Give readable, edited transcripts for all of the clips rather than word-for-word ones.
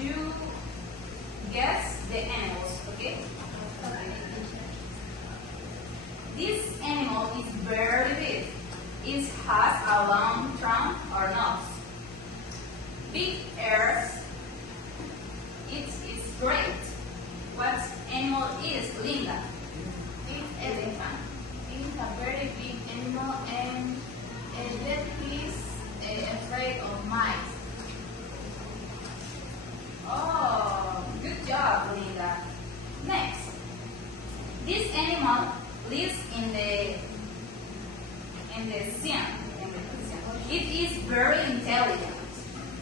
you guess the animals, okay? This animal is very big. It has a long trunk or nose, big ears. It is great. What animal is Linda? It's elephant. It's a very big animal and that is afraid of mice. Oh, good job, Linda. Next, this animal lives in the ocean. It is very intelligent.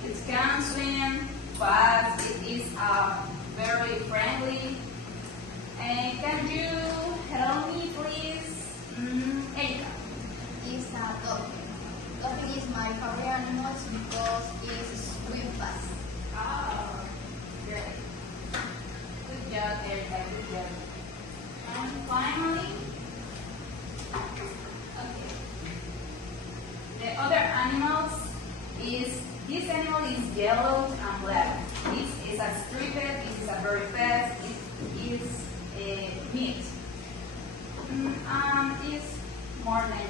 It can swim, but it is very friendly. And can you help me, please, Erika? It's a dolphin. Dolphin is my favorite animal because it swims fast. Oh, great. Good job, Erika. Good job. And finally, okay. The other animals is this animal is yellow and black. This is a striped. This is a very fast. It is a meat. It's more than